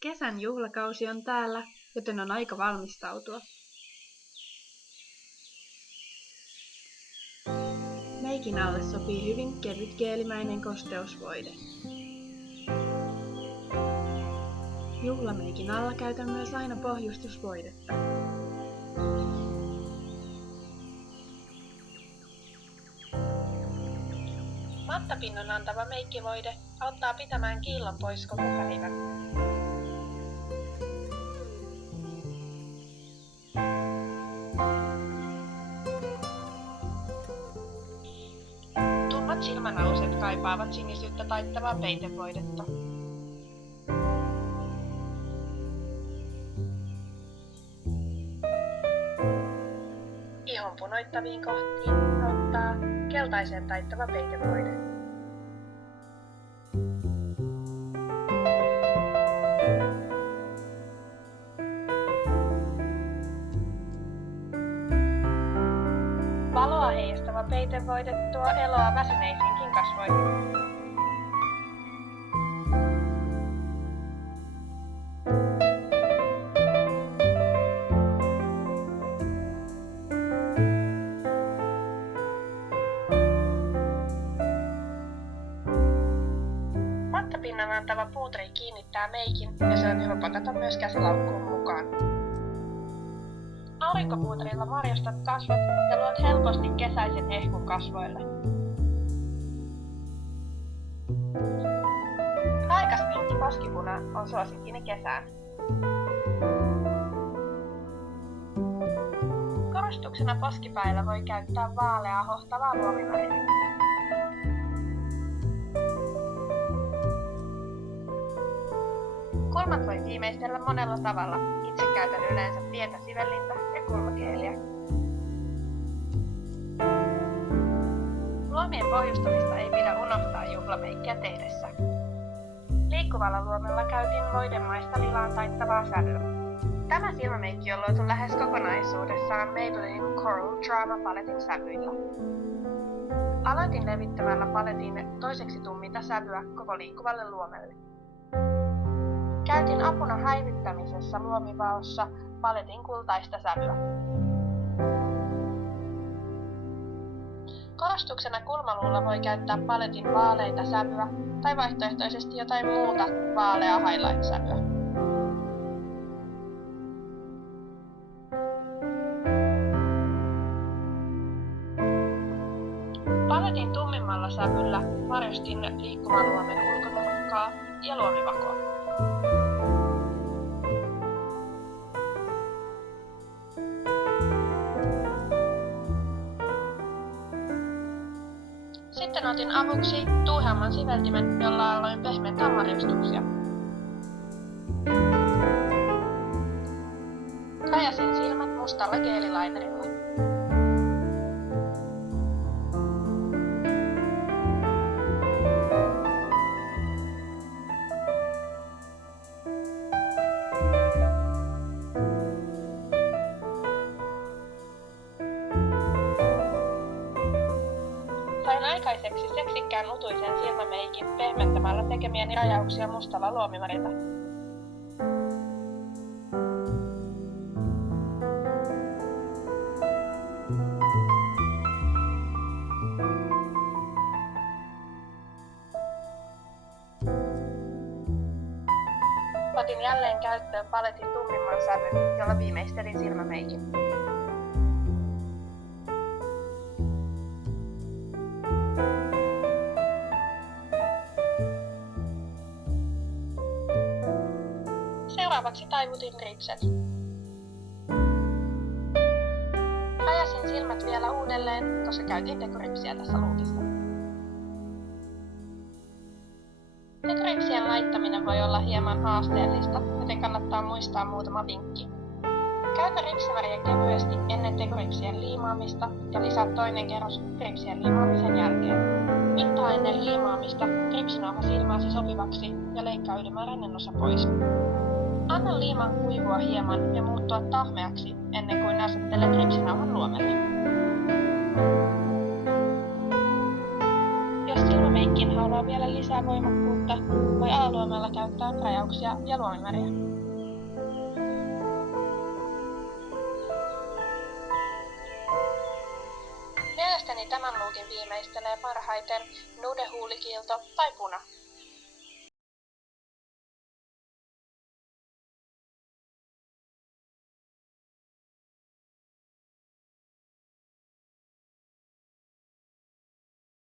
Kesän juhlakausi on täällä, joten on aika valmistautua. Meikin alle sopii hyvin kevytgeelimäinen kosteusvoide. Juhlameikin alla käytän myös aina pohjustusvoidetta. Mattapinnan antava meikkivoide auttaa pitämään kiillon pois koko päivän. Tummat silmänauset kaipaavat sinisyyttä taittavaa peitevoidetta. Ihon punoittaviin kohtiin auttaa keltaisen taittava peitevoide. Valoa heijastava peitevoide tuo eloa väsyneisiinkin kasvoihin. Mattapinnan antava puuteri kiinnittää meikin ja se on hyvä pakata myös käsilaukkuun mukaan. Aurinkopuuterilla marjastat kasvot ja luot helposti kesäisen hehkun kasvoille. Raikas pinkki poskipuna on suosikkini kesään. Korostuksena poskipäillä voi käyttää vaaleaa hohtavaa luomiväriä. Kulmat voi viimeistellä monella tavalla. Itse käytän yleensä pientä sivellintä ja kulmageeliä. Luomien pohjustamista ei pidä unohtaa juhlameikkiä tehdessä. Liikkuvalla luomella käytin voidemaista lilaan taittavaa sävyä. Tämä silmämeikki on luotu lähes kokonaisuudessaan Maybelline Coral Drama paletin sävyillä. Aloitin levittämällä paletin toiseksi tumminta sävyä koko liikkuvalle luomelle. Käytin apuna häivyttämisessä luomivaossa paletin kultaista sävyä. Korostuksena kulmaluulla voi käyttää paletin vaaleita sävyä tai vaihtoehtoisesti jotain muuta vaaleaa highlight-sävyä. Paletin tummimmalla sävyllä varjostin liikkuvan luomen ulkonurkkaa ja luomivakoa. Sitten otin avuksi tuuheamman siveltimen, jolla aloin pehmentää marjastuksia. Rajasin silmät mustalla geelilainerilla. Sain aikaiseksi seksikkään utuisen silmämeikin pehmentämällä tekemiäni rajauksia mustalla luomivärillä. Otin jälleen käyttöön paletin tummimman sävyn, jolla viimeistelin silmämeikin. Seuraavaksi taivutin ripset. Rajasin silmät vielä uudelleen, koska käytin dekoripsiä tässä luukissa. Dekoripsien laittaminen voi olla hieman haasteellista, joten kannattaa muistaa muutama vinkki. Käytä ripsiväriä kevyesti ennen dekoripsien liimaamista ja lisää toinen kerros ripsien liimaamisen jälkeen. Mittaa ennen liimaamista ripsinauha silmääsi sopivaksi ja leikkaa ylimääräinen osa pois. Anna liiman kuivua hieman ja muuttua tahmeaksi ennen kuin asettelet ripsinauhan luomelle. Jos silmämeikki meikkiin haluaa vielä lisää voimakkuutta, voi A-luomalla käyttää rajauksia ja luomiväriä. Mielestäni tämän lookin viimeistelee parhaiten nude huulikiilto tai puna.